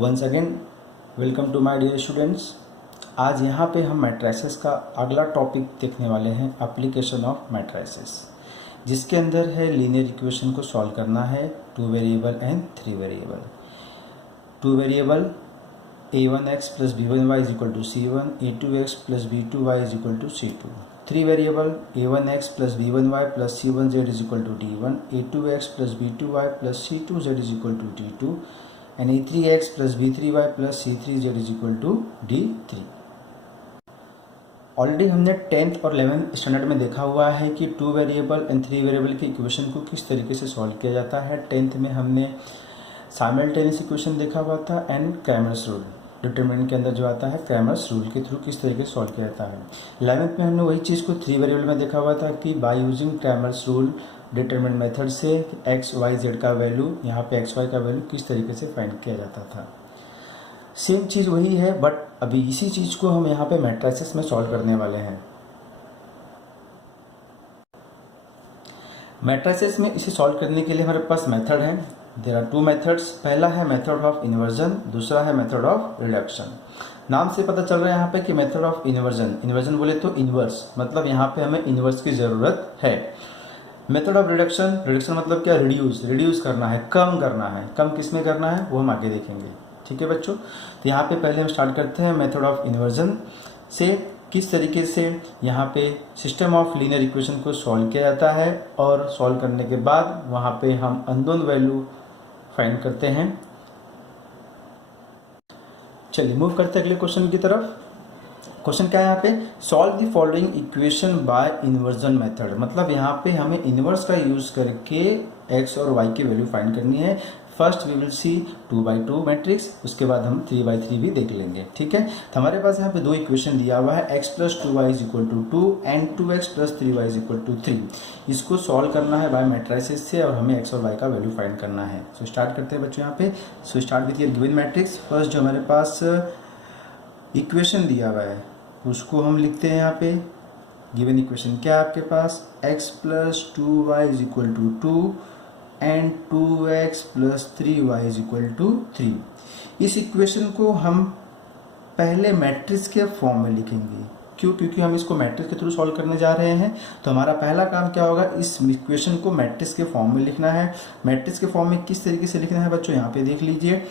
Once again welcome to my dear students. आज यहाँ पे हम मैट्रिसेस का अगला टॉपिक देखने वाले हैं, एप्लीकेशन ऑफ मैट्रिसेस, जिसके अंदर है लीनियर इक्वेशन को सॉल्व करना है, 2 variable and 3 variable. 2 variable a1x plus b1y is equal to c1, a2x plus b2y is equal to c2। 3 वेरिएबल a1x plus b1y plus c1z is equal to d1, a2x plus b2y plus c2z is equal to d2 and a3x plus b3y plus c3z is equal to d3। Already हमने 10th और 11th standard में देखा हुआ है कि 2 variable and 3 variable की equation को किस तरीके से सॉल्व किया जाता है। 10th में हमने साइमल्टेनियस इक्वेशन देखा हुआ था एंड क्रैमर्स रूल, डिटरमिनेंट के अंदर जो आता है क्रैमर्स रूल के थ्रू किस तरीके से सॉल्व किया जाता है। 11th में हमने वही चीज़ को 3 वेरिएबल में देखा हुआ था कि by using Cramer's rule determinant method से एक्स वाई जेड का वैल्यू, यहाँ पे एक्स वाई का वैल्यू किस तरीके से फाइंड किया जाता था। सेम चीज़ वही है, बट अभी इसी चीज़ को हम यहाँ पे मैट्रिसेस में सॉल्व करने वाले हैं। मैट्रिसेस में इसे सॉल्व करने के लिए हमारे पास मेथड है। There are 2 methods. पहला है मेथड ऑफ इन्वर्जन, दूसरा है मेथड ऑफ रिडक्शन। नाम से पता चल रहा है यहाँ पे कि मेथड ऑफ इन्वर्जन, इन्वर्जन बोले तो इन्वर्स, मतलब यहाँ पे हमें इन्वर्स की ज़रूरत है। मेथड ऑफ रिडक्शन, रिडक्शन मतलब क्या, रिड्यूस करना है, कम करना है। कम किस में करना है वो हम आगे देखेंगे। ठीक है बच्चों, तो यहाँ पे पहले हम स्टार्ट करते हैं मेथड ऑफ इन्वर्जन से, किस तरीके से यहाँ पे सिस्टम ऑफ लीनियर इक्वेशन को सॉल्व किया जाता है और सॉल्व करने के बाद वहाँ पे हम अननोन वैल्यू फाइंड करते हैं। चलिए मूव करते हैं अगले क्वेश्चन की तरफ। क्वेश्चन क्या है यहाँ पे, solve the following equation by inversion method, मतलब यहाँ पे हमें इन्वर्स का यूज करके एक्स और वाई की वैल्यू फाइंड करनी है। First we will see 2/2 matrix, उसके बाद हम 3/3 भी देख लेंगे। ठीक है, तो हमारे पास यहाँ पे 2 इक्वेशन दिया हुआ है, x plus 2y is equal to 2 and 2x plus 3y is equal to 3। इसको सॉल्व करना है बाय मैट्रिसेस से और हमें x और y का वैल्यू फाइंड करना है। सो स्टार्ट करते हैं बच्चों यहाँ पे। So start with your given matrix. First जो हमारे पास इक्वेशन दिया हुआ है उसको हम लिखते हैं यहाँ पे। गिवन इक्वेशन क्या है आपके पास, x plus 2y is equal to 2 and 2x plus 3y is equal to 3। इस इक्वेशन को हम पहले मैट्रिक्स के फॉर्म में लिखेंगे। क्यों? क्योंकि हम इसको मैट्रिक्स के थ्रू सॉल्व करने जा रहे हैं। तो हमारा पहला काम क्या होगा, इस इक्वेशन को मैट्रिक्स के फॉर्म में लिखना है। मैट्रिक्स के फॉर्म में किस तरीके से लिखना है बच्चों, यहाँ पे देख लीजिए।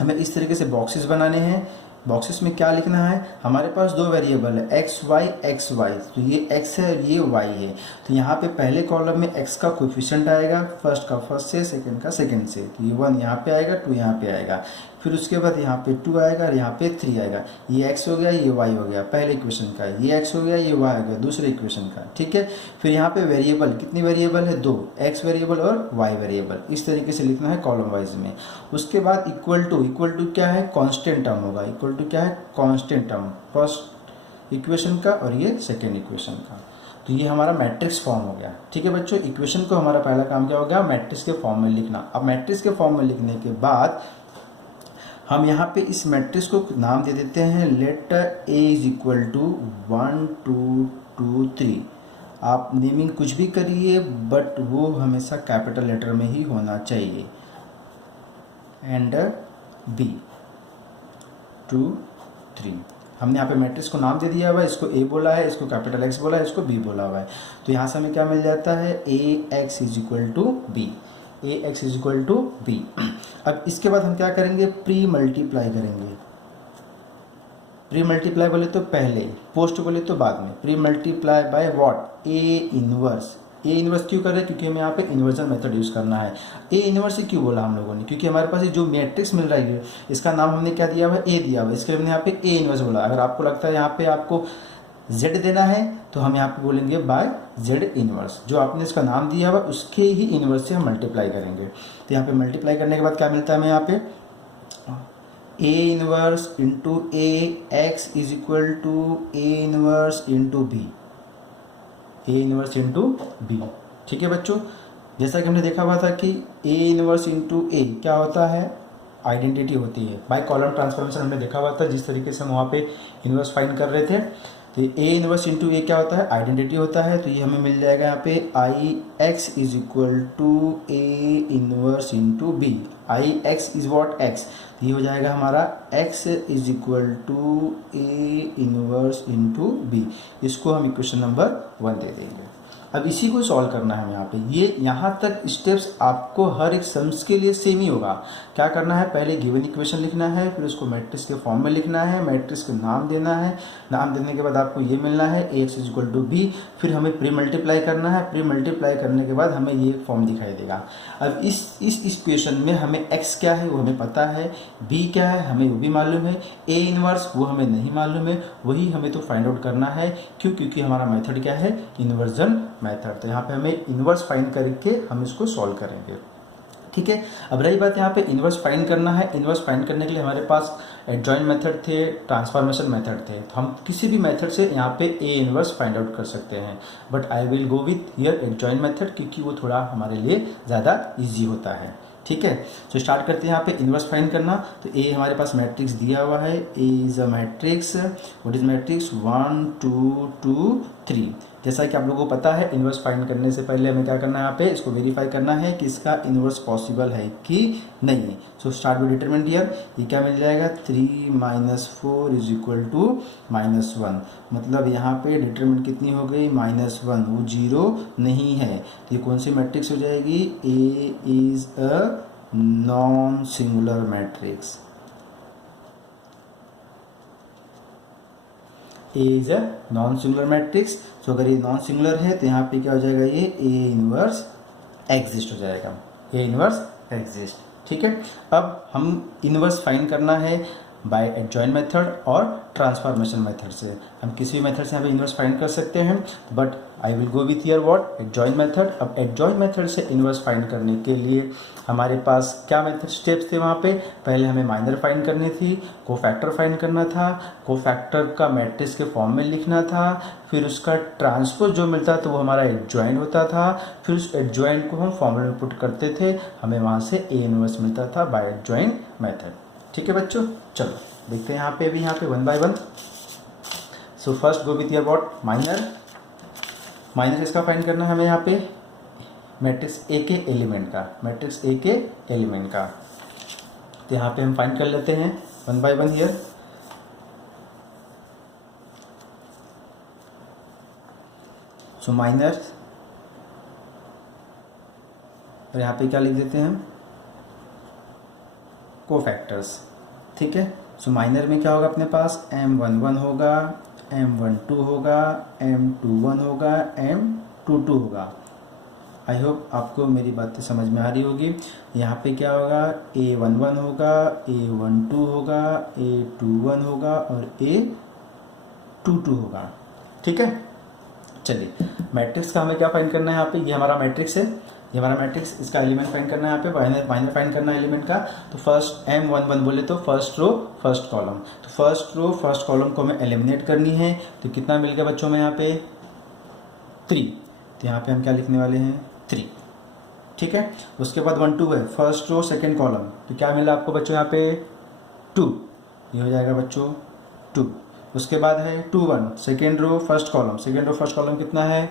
हमें इस तरीके से बॉक्सेस बनाने हैं। बॉक्सेस में क्या लिखना है, हमारे पास 2 वेरिएबल है एक्स वाई, तो ये x है और ये y है। तो यहाँ पे पहले कॉलम में x का कोएफिशिएंट आएगा, फर्स्ट का फर्स्ट से, सेकंड का सेकंड से। तो ये 1 यहाँ पे आएगा, 2 यहाँ पे आएगा, फिर उसके बाद यहाँ पे 2 आएगा और यहाँ पे 3 आएगा। ये x हो गया, ये y हो गया पहले इक्वेशन का, ये x हो गया, ये y हो गया दूसरे इक्वेशन का। ठीक है, फिर यहाँ पे वेरिएबल, कितनी वेरिएबल है, 2, x वेरिएबल और y वेरिएबल। इस तरीके से लिखना है कॉलम वाइज में। उसके बाद इक्वल टू क्या है, कांस्टेंट टर्म होगा। इक्वल टू क्या है, कांस्टेंट टर्म, फर्स्ट इक्वेशन का और ये सेकेंड इक्वेशन का। तो ये हमारा मैट्रिक्स फॉर्म हो गया। ठीक है बच्चों, इक्वेशन को हमारा पहला काम क्या हो गया, मैट्रिक्स के फॉर्म में लिखना। अब मैट्रिक्स के फॉर्म में लिखने के बाद हम यहाँ पे इस मैट्रिक्स को नाम दे देते हैं, let a is equal to 1 2 2 3। आप नेमिंग कुछ भी करिए बट वो हमेशा कैपिटल लेटर में ही होना चाहिए। एंड b 2 3, हमने यहाँ पे मैट्रिक्स को नाम दे दिया हुआ है। इसको a बोला है, इसको कैपिटल X बोला है, इसको b बोला हुआ है। तो यहाँ से हमें क्या मिल जाता है, ax is equal to b, ax is equal to b। अब इसके बाद हम क्या करेंगे, प्री मल्टीप्लाई करेंगे। प्री मल्टीप्लाई बोले तो पहले, पोस्ट बोले तो बाद में। Pre multiply by what, a inverse. A inverse क्यों कर रहे हैं, क्योंकि हमें यहाँ पे इन्वर्जन मेथड यूज़ करना है। ए इनवर्स क्यों बोला हम लोगों ने, क्योंकि हमारे पास ये जो मैट्रिक्स मिल रही है इसका नाम हमने क्या दिया हुआ है, ए दिया हुआ है, इसके लिए हमने यहाँ पे ए इनवर्स बोला। अगर आपको लगता है यहाँ पे आपको z देना है तो हम यहाँ पे बोलेंगे बाय z इनवर्स। जो आपने इसका नाम दिया हुआ उसके ही इनवर्स से हम मल्टीप्लाई करेंगे। तो यहाँ पे मल्टीप्लाई करने के बाद क्या मिलता है हमें, यहाँ पे a inverse into a x is equal to A inverse into b, a inverse into b. ठीक है बच्चों, जैसा कि हमने देखा हुआ था कि ए इनवर्स इंटू ए क्या होता है, आइडेंटिटी होती है। बाय कॉलम ट्रांसफॉर्मेशन हमने देखा हुआ था, जिस तरीके से हम वहाँ पे इनवर्स फाइंड कर रहे थे। तो ए इनवर्स इंटू ए क्या होता है, आइडेंटिटी होता है। तो ये हमें मिल जाएगा यहाँ पे I X is equal to A inverse into B. I X is what, X. ये हो जाएगा हमारा x is equal to A inverse into B. इसको हम इक्वेशन नंबर 1 दे देंगे। अब इसी को सॉल्व करना है यहाँ पे। ये यहाँ तक स्टेप्स आपको हर एक सम्स के लिए सेम ही होगा। क्या करना है, पहले गिवन इक्वेशन लिखना है, फिर उसको मैट्रिक्स के फॉर्म में लिखना है, मैट्रिक्स को नाम देना है, नाम देने के बाद आपको ये मिलना है A x is equal to B. फिर हमें प्री मल्टीप्लाई करना है, प्री मल्टीप्लाई करने के बाद हमें ये फॉर्म दिखाई देगा। अब इस इक्वेशन में हमें एक्स क्या है वो हमें पता है, बी क्या है हमें वो भी मालूम है, ए इनवर्स वो हमें नहीं मालूम है, वही हमें तो फाइंड आउट करना है। क्यों, क्योंकि हमारा मेथड क्या है, इन्वर्जन मेथड। तो यहाँ पे हमें इन्वर्स फाइंड करके हम इसको सॉल्व करेंगे। ठीक है, अब रही बात यहाँ पे इन्वर्स फाइंड करना है। इन्वर्स फाइंड करने के लिए हमारे पास एडजॉइंट मेथड थे, ट्रांसफॉर्मेशन मेथड थे। तो हम किसी भी मेथड से यहाँ पे ए इन्वर्स फाइंड आउट कर सकते हैं, but I will go with here adjoint method क्योंकि वो थोड़ा हमारे लिए ज़्यादा ईजी होता है। ठीक है, तो स्टार्ट करते हैं यहाँ पे इन्वर्स फाइंड करना। तो ए हमारे पास मैट्रिक्स दिया हुआ है, A is a matrix, what is matrix 1 2 2 3। जैसा कि आप लोगों को पता है, इन्वर्स फाइंड करने से पहले हमें क्या करना है, यहाँ पे इसको वेरीफाई करना है कि इसका इन्वर्स पॉसिबल है कि नहीं है। So start with determinant here. ये क्या मिल जाएगा, 3 - 4 इज इक्वल टू -1। मतलब यहाँ पे डिटरमिनेंट कितनी हो गई, -1, वो 0 नहीं है। तो ये कौन सी मैट्रिक्स हो जाएगी, A is a non singular matrix. A is a non singular matrix. तो अगर ये नॉन सिंगुलर है तो यहाँ पे क्या हो जाएगा, ये ए इनवर्स एग्जिस्ट हो जाएगा, ए इनवर्स एग्जिस्ट। ठीक है, अब हम इनवर्स फाइंड करना है बाय एडजॉइंट मेथड और ट्रांसफॉर्मेशन मेथड से। हम किसी भी मेथड से यहाँ पे इनवर्स फाइंड कर सकते हैं, but I will go with here what, adjoint method. अब एडजॉइंट मेथड से इनवर्स फाइंड करने के लिए हमारे पास क्या मेथड स्टेप्स थे वहाँ पे, पहले हमें माइनर फाइंड करनी थी, कोफैक्टर फाइंड करना था, कोफैक्टर का मैट्रिक्स के फॉर्म में लिखना था, फिर उसका ट्रांसपोज जो मिलता तो वो हमारा एडजॉइंट होता था, फिर उस एडजॉइंट को हम फॉर्मूला में पुट करते थे, हमें वहाँ से ए इनवर्स मिलता था बाय एडजॉइंट मेथड। ठीक है बच्चों, चलो देखते हैं यहाँ पे भी, यहाँ पे 1 by 1। So first go with your what, minor. Minor किसका फाइंड करना है हमें, यहाँ पे मैट्रिक्स ए के एलिमेंट का, मैट्रिक्स ए के एलिमेंट का। तो यहाँ पे हम फाइंड कर लेते हैं 1 by 1 हियर। सो माइनर, और यहाँ पे क्या लिख देते हैं हम, कोफैक्टर्स। ठीक है, सो माइनर में क्या होगा अपने पास, M11 होगा, M12 होगा, M21 होगा, M22 होगा। आई होप आपको मेरी बातें समझ में आ रही होगी। यहाँ पे क्या होगा, A11 होगा, A12 होगा, A21 होगा और A22 होगा। ठीक है, चलिए मैट्रिक्स का हमें क्या फाइंड करना है यहाँ पे, ये हमारा मैट्रिक्स है, ये हमारा मैट्रिक्स, इसका एलिमेंट फाइंड करना है यहाँ पे, माइनर फाइंड करना है एलिमेंट का। तो फर्स्ट M11 बोले तो फर्स्ट रो फर्स्ट कॉलम, तो फर्स्ट रो फर्स्ट कॉलम को हमें एलिमिनेट करनी है। तो कितना मिल गया बच्चों में यहाँ पे 3, तो यहाँ पे हम क्या लिखने वाले हैं 3। ठीक है, उसके बाद 1 2 है, फर्स्ट रो सेकेंड कॉलम, तो क्या मिला आपको बच्चों यहाँ पे 2, ये हो जाएगा बच्चों 2। उसके बाद है 2 1, second row first column, second row first column कितना है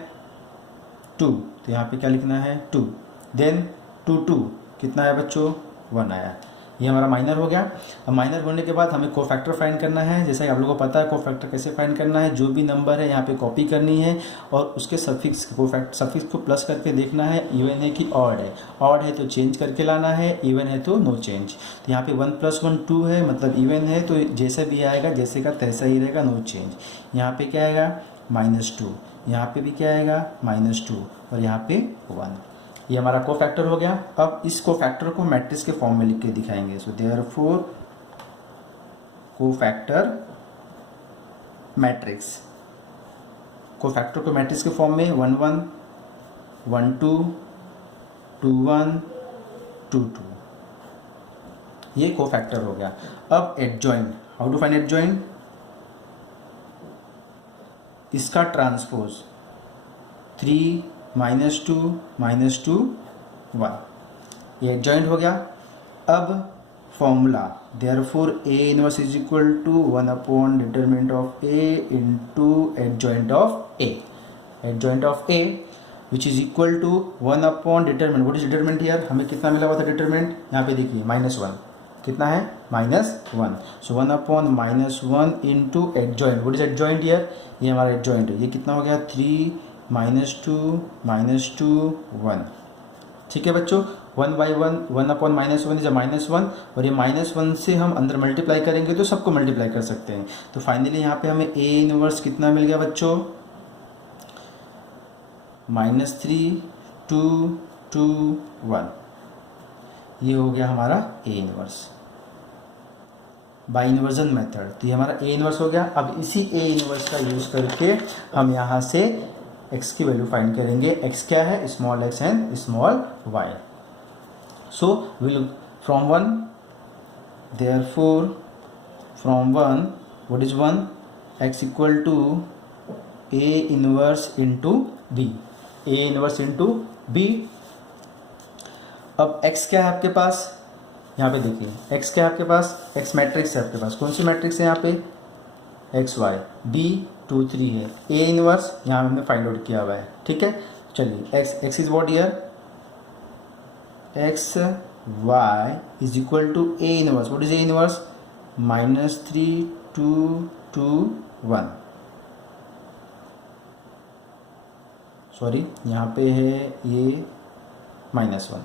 2, तो यहाँ पे क्या लिखना है 2। देन 2 2 कितना है बच्चों 1 आया, ये हमारा माइनर हो गया। अब माइनर होने के बाद हमें कोफैक्टर फाइंड करना है। जैसा कि आप लोगों को पता है कोफैक्टर कैसे फाइंड करना है, जो भी नंबर है यहाँ पे कॉपी करनी है और उसके सफिक्स सफिक्स को प्लस करके देखना है इवन है कि ऑड है, ऑड है तो चेंज करके लाना है, इवन है तो नो चेंज। तो यहाँ पे 1 + 1 2 है, मतलब इवन है तो जैसे भी आएगा जैसे का तैसा ही रहेगा, नो चेंज। यहाँ पे क्या आएगा -2, यहाँ पे भी क्या आएगा -2 और यहाँ पे 1। ये हमारा कोफैक्टर हो गया। अब इस कोफैक्टर को मैट्रिक्स के फॉर्म में लिख के दिखाएंगे। So therefore cofactor matrix, cofactor को मैट्रिक्स के फॉर्म में 1 1 1 2 2 1 2 2, ये कोफैक्टर हो गया। अब adjoint, how to find adjoint, इसका ट्रांसपोज 3 -2 -2 1, ये एडजॉइंट हो गया। अब formula. Therefore A inverse is equal to 1 upon determinant of A into adjoint of A. Adjoint of A which is equal to 1 upon determinant. What is determinant here? हमें कितना मिला हुआ था determinant? यहाँ पे देखिए -1. कितना है? -1. So 1 upon -1 into adjoint. What is adjoint here? ये हमारा adjoint है. ये कितना हो गया? 3 -2 1. ठीक है बच्चों, 1/1 1 अपॉन -1 इज -1 और ये -1 से हम अंदर मल्टीप्लाई करेंगे तो सबको मल्टीप्लाई कर सकते हैं. तो फाइनली यहाँ पे हमें ए इनवर्स कितना मिल गया बच्चों? -3 2 2 1. ये हो गया हमारा A inverse by inversion method. तो ये हमारा ए इनवर्स हो गया. अब इसी ए इनवर्स का यूज़ करके हम यहाँ से x की वैल्यू फाइंड करेंगे. x क्या है? Small x and small y. So will from 1, therefore from 1 what is 1? x equal to a inverse into b. a inverse into b. अब x क्या है आपके पास? यहाँ पे देखिए x क्या है आपके पास? x मैट्रिक्स है आपके पास. कौन सी मैट्रिक्स है यहाँ पे? X Y. b 2 3 है. a इनवर्स यहाँ हमने फाइंड आउट किया हुआ है. ठीक है, चलिए x is what here? X y is equal to a inverse. What is a inverse? -3 2 2 1. Sorry, यहाँ पे है ये -1.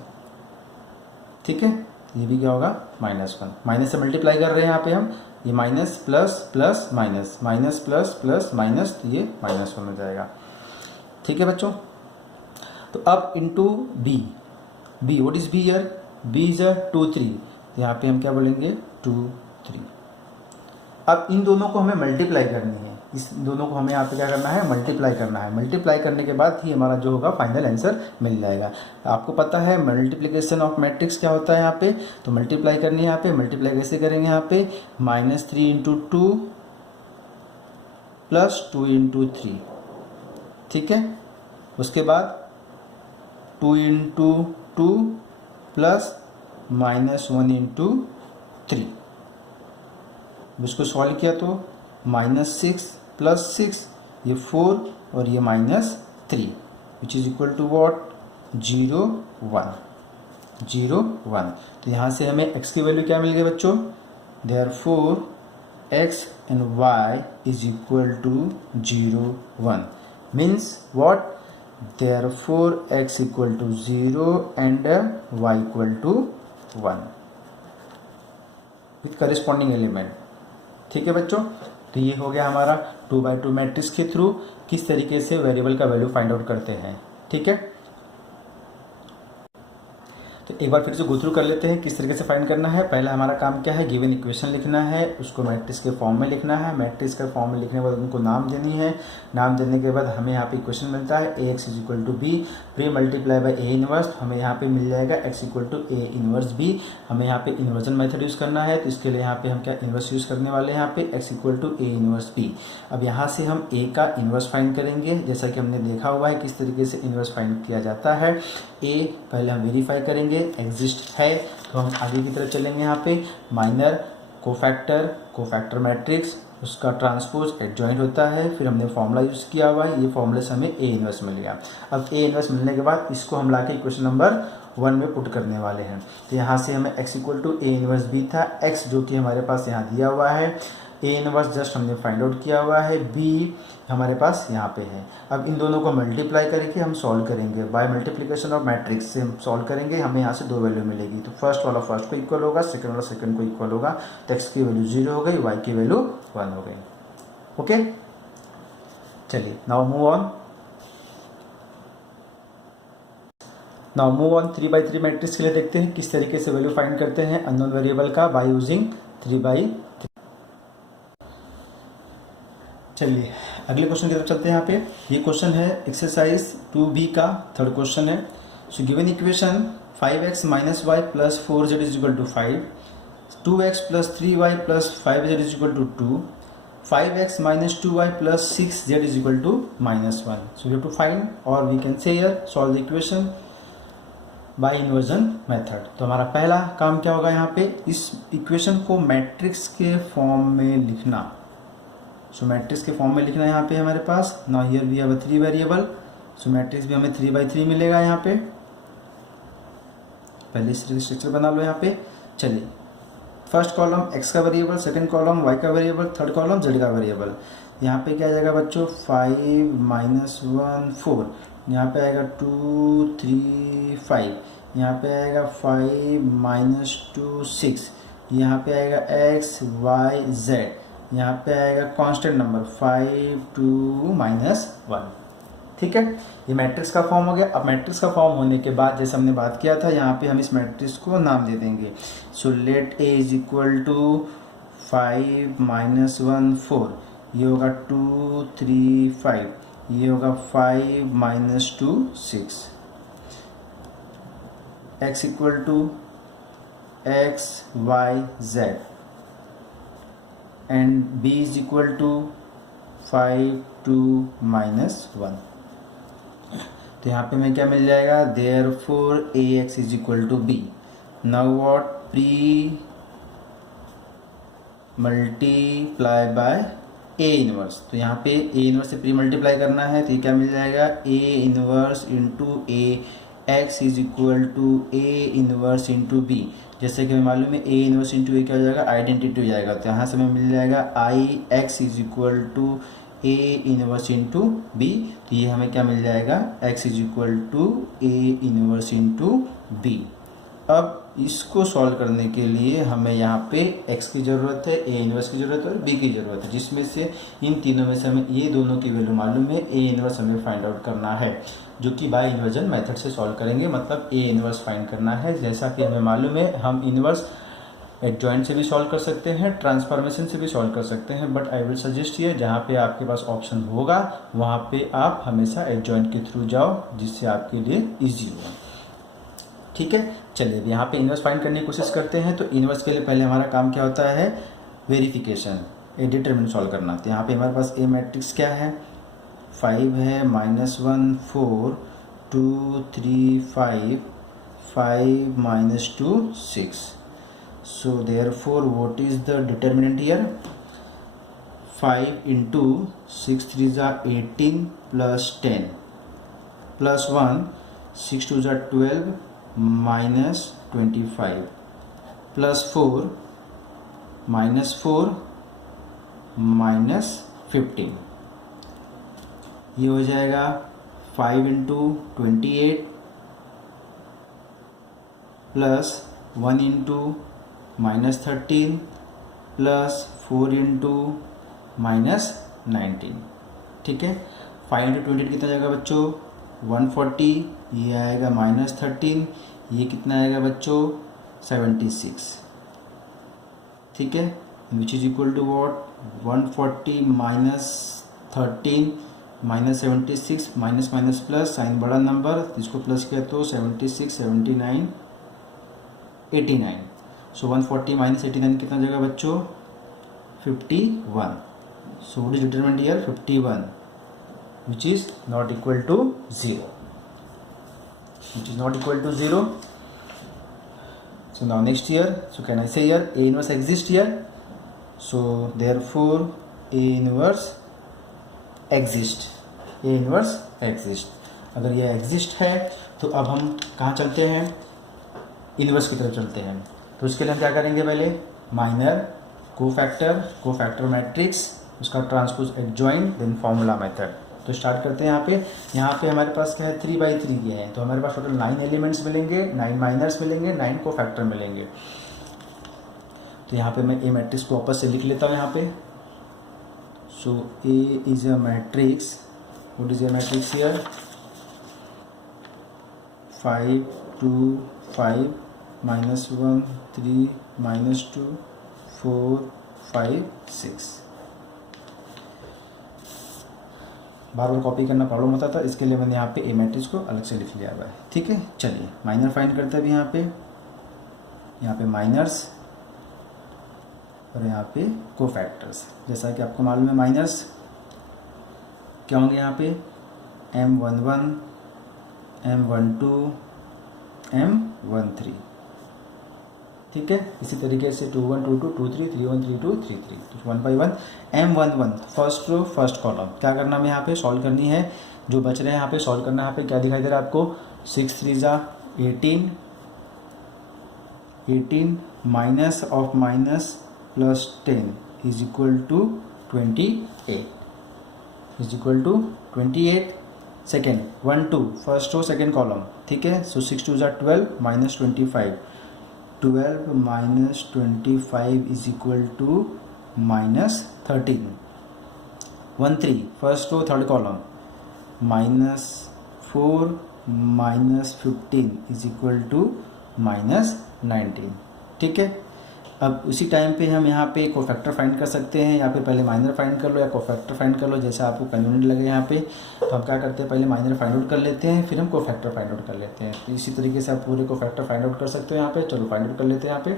ठीक है, ये भी क्या होगा? -1. माइनस से मल्टीप्लाई कर रहे हैं यहाँ पे हम. ये minus plus plus minus, minus plus plus minus, तो ये -1 हो जाएगा. ठीक है बच्चों, तो अब into b. b what is b here? b is 2 3. तो यहाँ पे हम क्या बोलेंगे? 2 3. अब इन दोनों को हमें मल्टीप्लाई करनी है. इस दोनों को हमें यहाँ पे क्या करना है? मल्टीप्लाई करना है. मल्टीप्लाई करने के बाद ही हमारा जो होगा फाइनल आंसर मिल जाएगा. आपको पता है मल्टीप्लिकेशन ऑफ मैट्रिक्स क्या होता है यहाँ पे. तो मल्टीप्लाई करनी है यहाँ पे. मल्टीप्लाई कैसे करेंगे यहाँ पे? -3 इंटू 2 प्लस 2 इंटू 3. ठीक है, उसके बाद 2 इंटू 2 प्लस -1 इंटू 3. इसको सॉल्व किया तो -6 प्लस 6, ये 4 और ये -3 which is equal to what? 0 1 0 1. तो यहाँ से हमें x की वैल्यू क्या मिल गई बच्चों? Therefore x and y is equal to 0 1 means what? Therefore x equal to 0 and y equal to 1 with corresponding element. ठीक है बच्चों, तो ये हो गया हमारा 2/2 मैट्रिक्स के थ्रू किस तरीके से वेरिएबल का वैल्यू फाइंड आउट करते हैं. ठीक है, तो एक बार फिर से गो थ्रू कर लेते हैं किस तरीके से फाइंड करना है. पहला हमारा काम क्या है? गिवन इक्वेशन लिखना है, उसको मैट्रिक्स के फॉर्म में लिखना है. मैट्रिक्स के फॉर्म में लिखने के बाद उनको नाम देनी है. नाम देने के बाद हमें यहाँ पे इक्वेशन मिलता है ax is equal to b pre multiply by a inverse. हमें यहाँ पे मिल जाएगा x equal to A inverse b. हमें यहाँ पे इन्वर्जन मेथड यूज़ करना है, तो इसके लिए यहाँ पे हम क्या इन्वर्स यूज़ करने वाले हैं यहाँ पे x equal to A inverse b. अब यहाँ से हम a का इन्वर्स फाइंड करेंगे. जैसा कि हमने देखा हुआ है किस तरीके से इन्वर्स फाइंड किया जाता है. a पहले हम वेरीफाई करेंगे एग्जिस्ट है, तो हम आगे की तरफ चलेंगे. यहाँ पे माइनर कोफैक्टर मैट्रिक्स, उसका ट्रांसपोज एडजॉइंट होता है. फिर हमने फॉर्मूला यूज़ किया हुआ है, ये फॉर्मूले से हमें ए इनवर्स मिल गया. अब ए इनवर्स मिलने के बाद इसको हम लाके इक्वेशन नंबर 1 में पुट करने वाले हैं. तो यहाँ से हमें x equal to A inverse b था, x जो कि हमारे पास यहाँ दिया हुआ है, ए इनवर्स जस्ट हमने फाइंड आउट किया हुआ है, बी हमारे पास यहाँ पे है. अब इन दोनों को मल्टीप्लाई करके हम सॉल्व करेंगे. बाय मल्टीप्लिकेशन ऑफ मैट्रिक्स से हम सॉल्व करेंगे. हमें यहाँ से 2 वैल्यू मिलेगी. तो फर्स्ट वाला फर्स्ट को इक्वल होगा, सेकंड वाला सेकंड को इक्वल होगा. तो x की वैल्यू 0 हो गई, y की वैल्यू 1 हो गई. ओके, चलिए now move on. Now move on 3/3 matrix के लिए देखते हैं किस तरीके से वैल्यू फाइंड करते हैं अननोन वेरिएबल का बाय यूजिंग 3/3. चलिए अगले क्वेश्चन की तरफ चलते हैं. यहाँ पे ये क्वेश्चन है एक्सरसाइज 2b का थर्ड क्वेश्चन है. So given equation 5x minus y plus 4z is equal to 5, 2x plus 3y plus 5z is equal to 2, 5x minus 2y plus 6z is equal to -1. So we have to find, or we can say here solve the equation. By inversion method. तो हमारा पहला काम क्या होगा यहाँ पे, इस equation को मैट्रिक्स के फॉर्म में लिखना। सो मैट्रिक्स के फॉर्म में लिखना यहाँ पे हमारे पास। Now here we have 3 variable, so matrix भी हमें 3/3 मिलेगा यहाँ पे। पहले स्ट्रक्चर बना लो यहाँ पे। चलिए, फर्स्ट कॉलम x का वेरिएबल, सेकंड कॉलम y का वेरिएबल, थर्ड कॉलम z का वेरिएबल। यहाँ पे क्या आ जाएगा बच्चों, 5 -1 4, यहाँ पे आएगा 2 3 5, यहाँ पे आएगा 5 -2 6, यहाँ पे आएगा x y z, यहाँ पे आएगा कांस्टेंट नंबर 5 2 -1। ठीक है, ये मैट्रिक्स का फॉर्म हो गया। अब मैट्रिक्स का फॉर्म होने के बाद जैसे हमने बात किया था, यहाँ पे हम इस मैट्रिक्स को नाम दे देंगे। So let A is equal to 5 -1 4, ये होगा 2 3 5, ये होगा 5 -2 6। x equal to x y z and b is equal to 5 2 -1। तो यहाँ पे हमें क्या मिल जाएगा, therefore ax is equal to b। Now what, pre multiply by a inverse. तो यहाँ पे a इनवर्स से प्री मल्टीप्लाई करना है, तो ये क्या मिल जाएगा, a inverse into a x is equal to a inverse into b। जैसे कि हमें मालूम है a इनवर्स इंटू a क्या हो जाएगा, आइडेंटिटी हो जाएगा। तो यहाँ से हमें मिल जाएगा i x is equal to a inverse into b। तो ये हमें क्या मिल जाएगा, x is equal to a inverse into b। अब इसको सॉल्व करने के लिए हमें यहाँ पे x की ज़रूरत है, a इनवर्स की ज़रूरत है और b की ज़रूरत है, जिसमें से इन तीनों में से हमें ये दोनों की वैल्यू मालूम है। a इनवर्स हमें फाइंड आउट करना है, जो कि बाय इन्वर्जन मेथड से सॉल्व करेंगे, मतलब a इनवर्स फाइंड करना है। जैसा कि हमें मालूम है, हम इनवर्स एडजॉइंट से भी सॉल्व कर सकते हैं, ट्रांसफॉर्मेशन से भी सॉल्व कर सकते हैं, बट आई विल सजेस्ट ये, जहाँ पे आपके पास ऑप्शन होगा वहाँ पे आप हमेशा एडजॉइंट के थ्रू जाओ, जिससे आपके लिए इजी हो। ठीक है, चलिए यहाँ पे इनवर्स फाइंड करने की कोशिश करते हैं। तो इनवर्स के लिए पहले हमारा काम क्या होता है, वेरिफिकेशन, ए डिटरमिनेंट सॉल्व करना। तो यहाँ पे हमारे पास ए मैट्रिक्स क्या है, 5 है, -1 4 2 3 5 5 -2 6। So therefore what is the determinant here, 5 into 6 3s are 18 plus 10 plus 1, 6 2s are 12 minus 25 plus 4 -4 minus 15। ये हो जाएगा 5 into 28 plus 1 into -13 plus 4 into -19। ठीक है, 5 इंटू 28 कितना जाएगा बच्चों, 140, ये आएगा -13, ये कितना आएगा बच्चों, 76। ठीक है, which is equal to what, 140 -13 -76 minus minus plus, sign बड़ा नंबर, इसको प्लस किया तो 76 79 89। सो 140 माइनस 89 कितना जाएगा बच्चों, 51। So what is determinant here, 51, which is not equal to 0, which is not equal to 0. So now next here, so can I say here A inverse exists here, so therefore A inverse exist, A inverse exist। अगर ये exist है तो अब हम कहाँ चलते हैं, inverse की तरफ चलते हैं। तो उसके लिए हम क्या करेंगे, पहले माइनर, कोफैक्टर मैट्रिक्स, उसका transpose adjoint, then formula method. तो स्टार्ट करते हैं। यहाँ पे हमारे पास क्या है, 3/3 के हैं, तो हमारे पास टोटल 9 एलिमेंट्स मिलेंगे, 9 माइनर्स मिलेंगे, 9 कोफैक्टर मिलेंगे। तो यहाँ पे मैं ए मैट्रिक्स को वापस से लिख लेता हूँ यहाँ पे। So A is a matrix, what is a matrix here, 5 2 5 -1 3 -2 4 5 6। बार बार कॉपी करना प्रॉब्लम होता था, इसके लिए मैंने यहाँ पे ए मैट्रिक्स को अलग से लिख लिया हुआ है। ठीक है, चलिए माइनर फाइंड करते हैं अभी। यहाँ पे माइनर्स और यहाँ पे कोफैक्टर्स। जैसा कि आपको मालूम है माइनर्स क्या होंगे, यहाँ पे M11 M12 M13। ठीक है, इसी तरीके से 2 1 2 2 2 3 3 1 3 2 3 3, तो 1 by 1 M11 first row first column. क्या करना है यहाँ पे, सॉल्व करनी है, जो बच रहे हैं यहाँ पे सॉल्व करना है। यहाँ पे क्या दिखाई दे रहा है आपको, 6 3 जा 18, 18 minus of minus plus 10 is equal to 28, is equal to 28। Second 1 2 first row second column, ठीक है। सो 6 2 जा 12 minus 25, 12 minus 25 is equal to minus 13। 1 3 first row third column, minus 4 minus 15 is equal to minus 19। ठीक है, अब उसी time पे हम यहाँ पे कोफैक्टर फाइंड कर सकते हैं। यहाँ पे पहले माइनर फाइंड कर लो या कोफैक्टर फाइंड कर लो, जैसा आपको कन्वीनियंट लगे यहाँ पे। तो हम क्या करते हैं, पहले माइनर फाइंड आउट कर लेते हैं, फिर हम कोफैक्टर फाइंड आउट कर लेते हैं। तो इसी तरीके से आप पूरे कोफैक्टर फाइंड आउट कर सकते हो यहाँ पे। चलो फाइंड आउट कर लेते हैं यहाँ पे।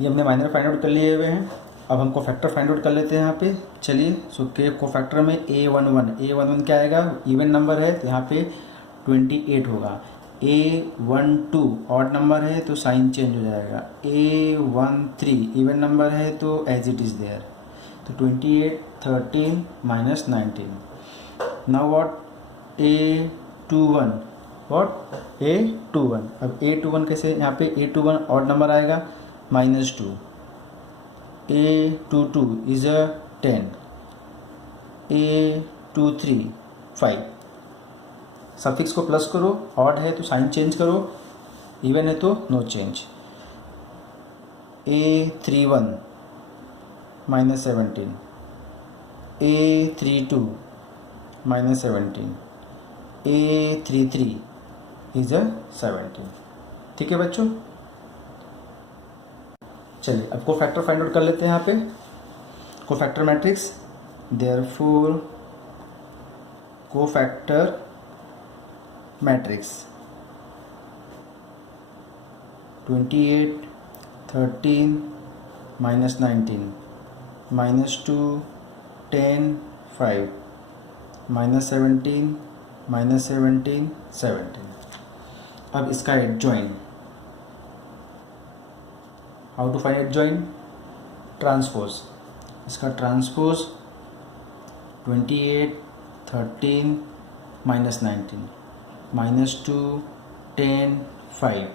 ये हमने माइनर फाइंड आउट कर लिए हुए हैं, अब हम कोफैक्टर फाइंड आउट कर लेते हैं यहाँ पे। चलिए, सो के कोफैक्टर में A11 क्या आएगा, इवन नंबर है तो यहाँ पे 28 होगा। A12 ऑड नंबर है तो साइन चेंज हो जाएगा। A13 इवन नंबर है तो एज इट इज़ देयर, तो 28 13 minus 19। Now what, A21 what, A21। अब A21 कैसे, यहाँ पे A21 ऑड नंबर आएगा -2। A22 is a 10, A23 5। Suffix को प्लस करो, ऑड है तो साइन चेंज करो, इवन है तो no change. A31 minus 17, A32 minus 17, A33 is a 17। ठीक है बच्चों, चलिए अब कोफैक्टर फाइंड आउट कर लेते हैं यहाँ पे। Cofactor matrix, therefore cofactor matrix 28 13 minus 19 -2 10 5 minus 17 minus 17 17। अब इसका adjoint, how to find adjoint, transpose. इसका ट्रांसपोज 28 13 माइनस 19 -2 10 5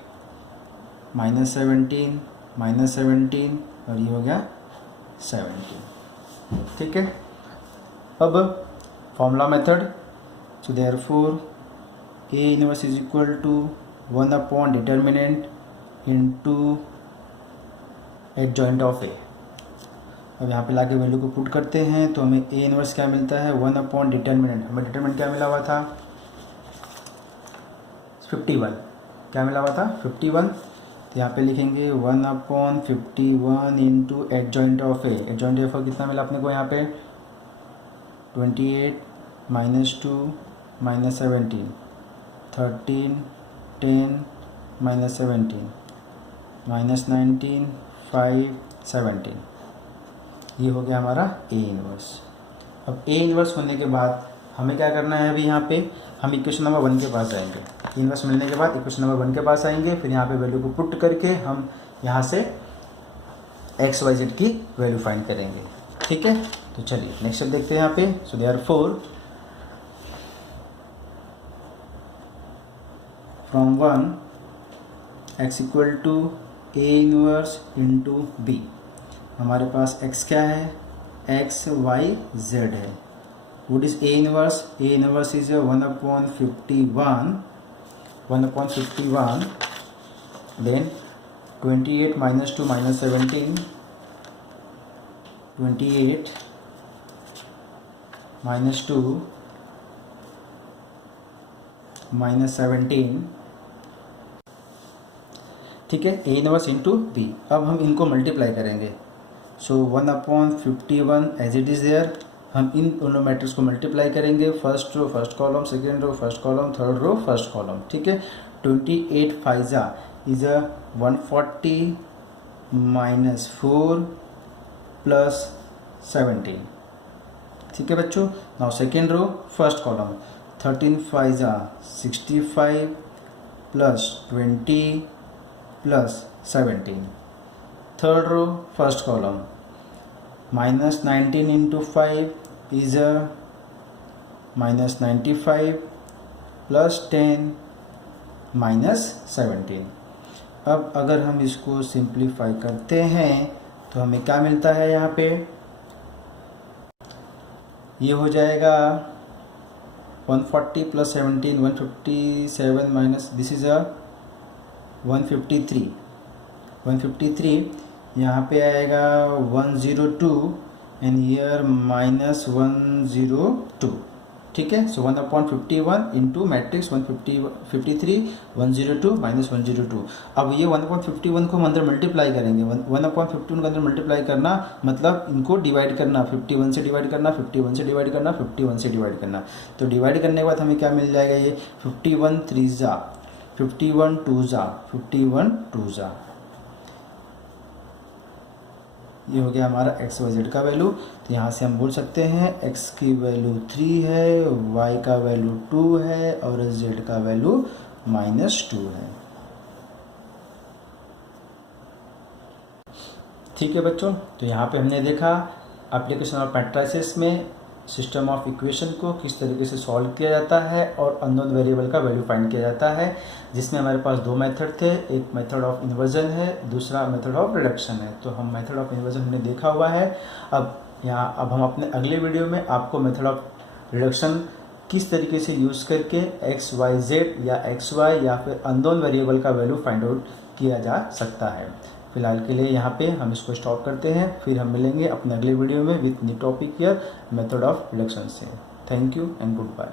माइनस 17 माइनस 17 और ये हो गया 17। ठीक है, अब formula method, so therefore A inverse is equal to 1 upon determinant into adjoint of A। अब यहाँ पे लाके वैल्यू को पुट करते हैं तो हमें A इनवर्स क्या मिलता है, 1 अपॉन डिटर्मिनेंट। हमें डिटर्मिनेंट क्या मिला हुआ था, 51। क्या मिला हुआ था, 51। तो यहाँ पे लिखेंगे 1 upon 51 into adjoint of A। Adjoint of A कितना मिला अपने को यहाँ पे, 28 -2 माइनस 17 13 10 माइनस 17 माइनस 19 5 17। ये हो गया हमारा A इनवर्स। अब A इनवर्स होने के बाद हमें क्या करना है, अभी यहाँ पे हम इक्वेशन नंबर 1 के पास जाएंगे। इनवर्स मिलने के बाद इक्वेशन नंबर 1 के पास आएंगे, फिर यहाँ पे वैल्यू को पुट करके हम यहाँ से एक्स वाई जेड की वैल्यू फाइंड करेंगे। ठीक है, तो चलिए नेक्स्ट स्टेप देखते हैं यहाँ पे। So therefore from 1 x equal to A inverse into B, हमारे पास x क्या है, x y z है। What is A inverse? A inverse is 1 upon 51, 1 upon 51, then 28 minus 2 minus 17, 28 minus 2 minus 17। ठीक है, A इनवर्स इंटू B। अब हम इनको multiply करेंगे। So 1 upon 51 as it is there, हम इन दोनों मैट्रिक्स को मल्टीप्लाई करेंगे। First row first column, second row first column, third row first column. ठीक है, 28 फाइजा इज अ 140 माइनस 4 प्लस 17। ठीक है बच्चों, now second row first column, 13 फाइजा 65 plus 20 plus 17. Third row first column minus 19 into 5 is a minus 95 plus 10 minus 17. अब अगर हम इसको सिंप्लीफाई करते हैं तो हमें क्या मिलता है यहाँ पे, ये हो जाएगा 140 plus 17 157 minus this is a 153 यहाँ पे आएगा 102 एंड ईयर माइनस 102. ठीक है, सो 1/51 इंटू मैट्रिक्स 153 102 माइनस 102. अब ये 1/51 को हम अंदर मल्टीप्लाई करेंगे. 1/51 को अंदर मल्टीप्लाई करना मतलब इनको डिवाइड करना, 51 से डिवाइड करना, 51 से डिवाइड करना, 51 से डिवाइड करना. तो डिवाइड करने के बाद हमें क्या मिल जाएगा, ये 51 3 जा 51 2 जा 51 2 जा. ये हो गया हमारा एक्स वाई जेड का वैल्यू. तो यहाँ से हम बोल सकते हैं एक्स की वैल्यू 3 है, वाई का वैल्यू 2 है और जेड का वैल्यू -2 है. ठीक है बच्चों, तो यहाँ पे हमने देखा एप्लीकेशन ऑफ मैट्रिसेस में सिस्टम ऑफ इक्वेशन को किस तरीके से सॉल्व किया जाता है और अननोन वेरिएबल का वैल्यू फाइंड किया जाता है, जिसमें हमारे पास दो मेथड थे. एक मेथड ऑफ इन्वर्जन है, दूसरा मेथड ऑफ रिडक्शन है. तो हम मेथड ऑफ इन्वर्जन हमने देखा हुआ है. अब हम अपने अगले वीडियो में आपको मेथड ऑफ रिडक्शन किस तरीके से यूज़ करके एक्स वाई जेड या एक्स वाई या फिर अननोन वेरिएबल का वैल्यू फाइंड आउट किया जा सकता है. फिलहाल के लिए यहाँ पे हम इसको स्टॉप करते हैं, फिर हम मिलेंगे अपने अगले वीडियो में with new topic here method of reduction से. Thank you and good bye.